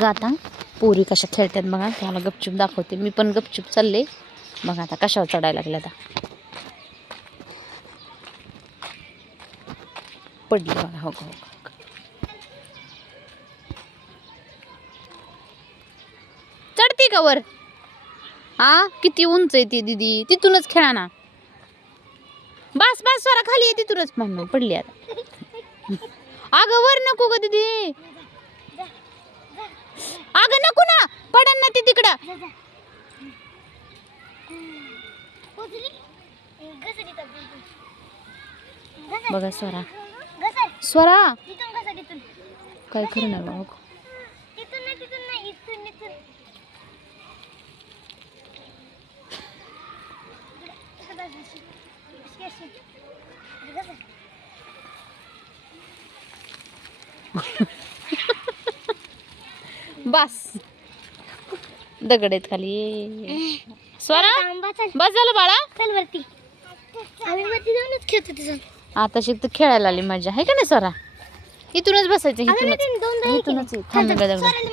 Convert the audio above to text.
बघा आता पोरी कशा खेळतात बघा. तुम्हाला गपचूप दाखवते. मी पण गपचूप चालले. बघा आता कशावर चढायला लागले आता. पडली बघा. हो हो, हो, हो. चढते का वर? हा किती उंच आहे ती दीदी. तिथूनच खेळा ना. बस बस स्वरा खाली आहे तिथूनच. म्हणून पडली आता. अगं वर नको ग दीदी. अगं नको ना. पडन ना ती तिकडं. बघा स्वरा. स्वरा. काय खरं नाही बघा. बस. दगड आहेत खाली. स्वरा बस झालं बाळा. चल वरती. आम्ही वरती जाऊनच खेळतो तिथं आता खेळायला आली मजा. आहे का नाही स्वरा? इथूनच बसायचं इथूनच. इथूनच. थांब बघा.